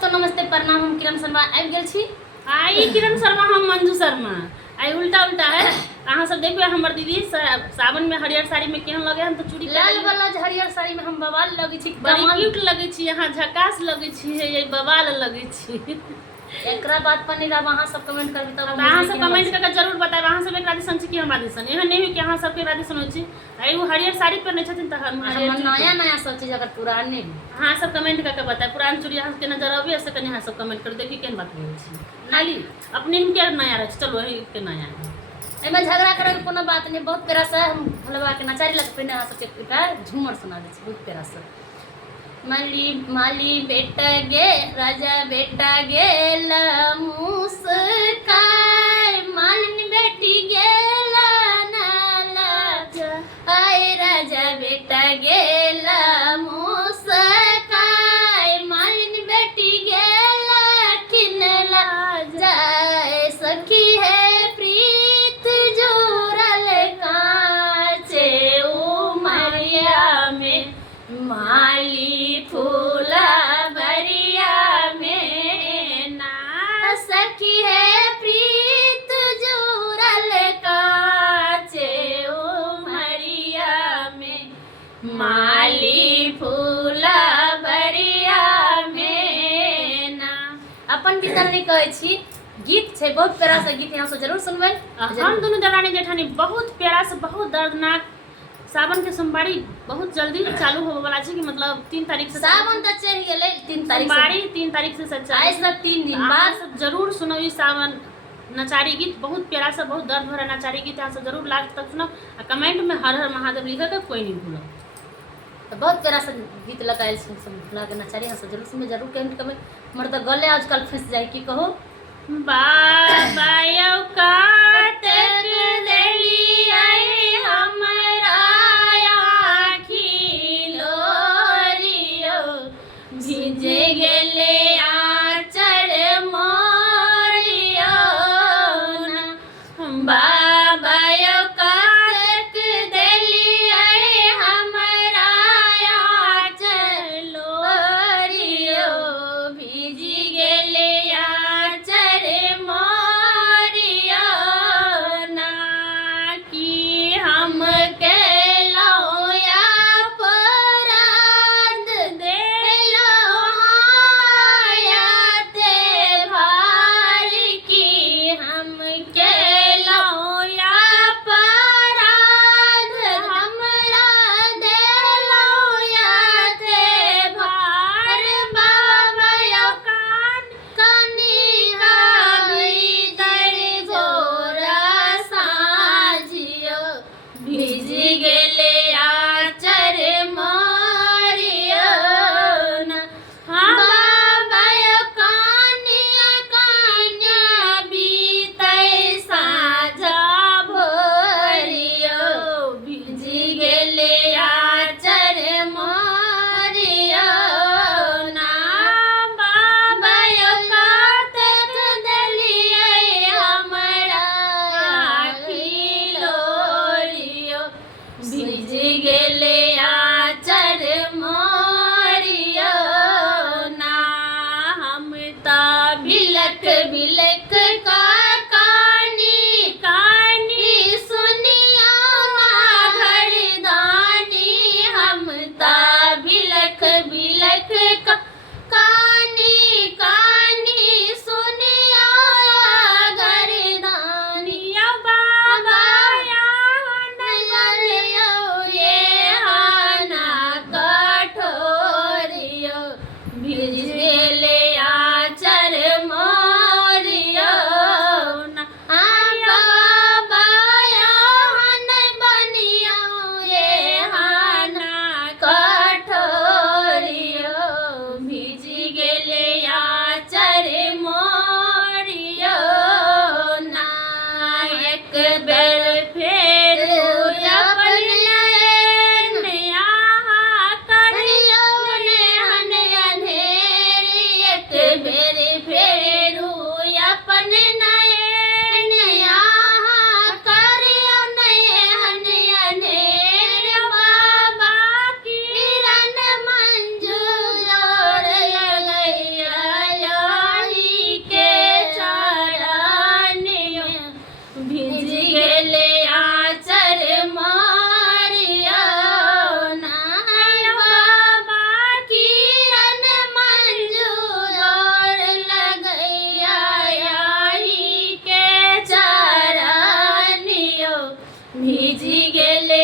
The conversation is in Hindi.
दोस्तों नमस्ते प्रणाम। हम किरण शर्मा आबि गेल छी। आई किरण शर्मा हम मंजू शर्मा। आई उल्टा उल्टा है। अहाँ सब देखबे हमर दीदी सावन में हरियर साड़ी में केहन लगे हम तो चूड़ी लाल वाला हरियर साड़ी में हम बवाल लगे छी, बड़ी क्यूट लगे छी। यहाँ झकास लगे छी, ये बवाल लगे छी। एकरा बात पर नहीं रहा। अहाँ सब कमेंट करबे तब अहाँ सब कमेंट करके जरूर बताएब। अहाँ सब एकरा दिसन छी कि हमरा दिसन एहन नहीं हो कि अहाँ सब के एकरा दिसन हो छी। आई वो हरियर साड़ी पहने छथिन त हम नया नया सब चीज अगर पुरान नहीं अहाँ सब कमेंट करके बताएब। पुरान चूड़ी अहाँ के नजर आबे से कने अहाँ सब कमेंट कर देखी केन बात बोलै छी। नाली अपने इनके नया रह चलो यही के नया है। एमे झगड़ा करे के कोनो बात नहीं। बहुत प्यारा से हम भलवा के नचारी लग पहने अहाँ सब के झूमर सुना दे छी। बहुत प्यारा से माली माली बेटा गे राजा बेटा गेल मुस्काय मालिन बेटी गेल नाला आय राजा बेटा गेल मुस्काय मालिन बेटी गेल किनला जाय सखी है प्रीत जोरल काचे उमरिया में माली फूला बरिया में ना सखी है प्रीत जोरल काचे उमरिया में माली फूला बरिया में ना। अपन भीतर नहीं कहै छी गीत छे बहुत प्यारा सा गीत यहाँ से जरूर सुनबै। हम दोनों दरानी जेठानी बहुत प्यारा से बहुत दर्दनाक सावन के सोमवारी बहुत जल्दी चालू होने वाला है कि मतलब 3 तारीख से सावन तक चढ़ गेले। 3 तारीख सोमवारी 3 तारीख से आज से 3 दिन बाद सब जरूर सुनो ई सावन नचारी गीत। बहुत प्यारा सा बहुत दर्द भरा नचारी गीत यहाँ से जरूर लास्ट तक सुनो। कमेंट में हर हर महादेव लिखा के कोई नहीं भूलो। तो बहुत प्यारा सा गीत लगाए सब लगा के नचारी यहाँ से जरूर सुनबे। जरूर कमेंट करबे। हमर तो गले आजकल फंस जाए की कहो बायो काट देली आई हमरा आखिलो रियो भिजे गेले आचर मोरियो ना बायो काट देली आई हमरा आचर लोरियो भिजी गेले बिलक बिलक का कानी कानी सुनिया घरदानी हम ता बिलक बिलक का कानी कानी सुनिया घरदानी बाबा ये हाना कठोरियो भिजले आचर मोरियो ना बाबा हन बनियो ये हाना कठोरियो भिज गेले आचर मोरियो ना एक बेर फेर अपन यहाँ करियो ने हन भिजी गेले